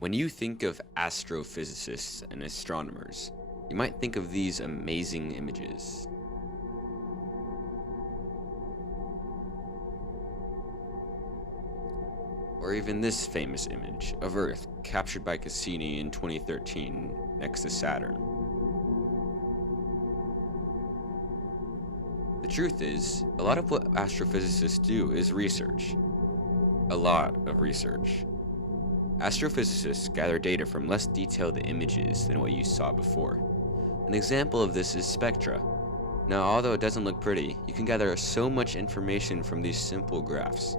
When you think of astrophysicists and astronomers, you might think of these amazing images. Or even this famous image of Earth captured by Cassini in 2013 next to Saturn. The truth is, a lot of what astrophysicists do is research. A lot of research. Astrophysicists gather data from less detailed images than what you saw before. An example of this is spectra. Now, although it doesn't look pretty, you can gather so much information from these simple graphs.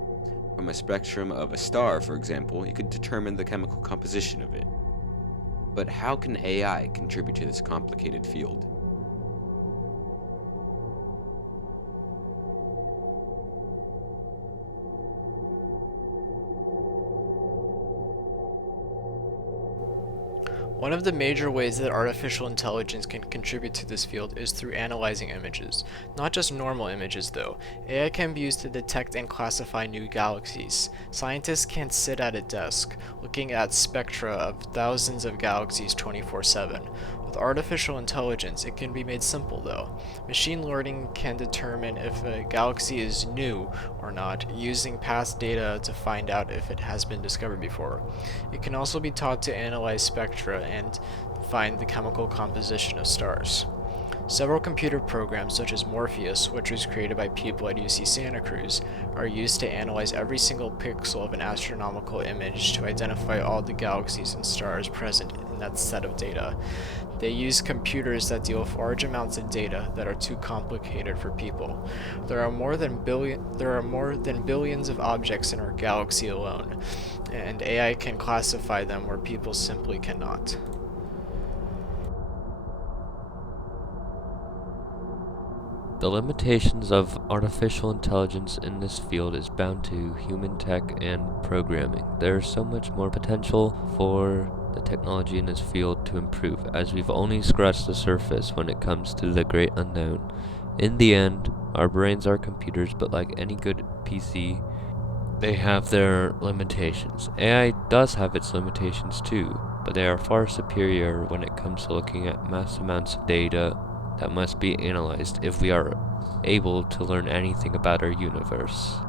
From a spectrum of a star, for example, you could determine the chemical composition of it. But how can AI contribute to this complicated field? One of the major ways that artificial intelligence can contribute to this field is through analyzing images. Not just normal images though. AI can be used to detect and classify new galaxies. Scientists can't sit at a desk looking at spectra of thousands of galaxies 24/7. With artificial intelligence, it can be made simple though. Machine learning can determine if a galaxy is new or not, using past data to find out if it has been discovered before. It can also be taught to analyze spectra and find the chemical composition of stars. Several computer programs such as Morpheus, which was created by people at UC Santa Cruz, are used to analyze every single pixel of an astronomical image to identify all the galaxies and stars present in that set of data. They use computers that deal with large amounts of data that are too complicated for people. There are more than billions of objects in our galaxy alone, and AI can classify them where people simply cannot. The limitations of artificial intelligence in this field is bound to human tech and programming. There is so much more potential for the technology in this field to improve, as we've only scratched the surface when it comes to the great unknown. In the end, our brains are computers, but like any good PC, they have their limitations. AI does have its limitations too, but they are far superior when it comes to looking at mass amounts of data that must be analyzed if we are able to learn anything about our universe.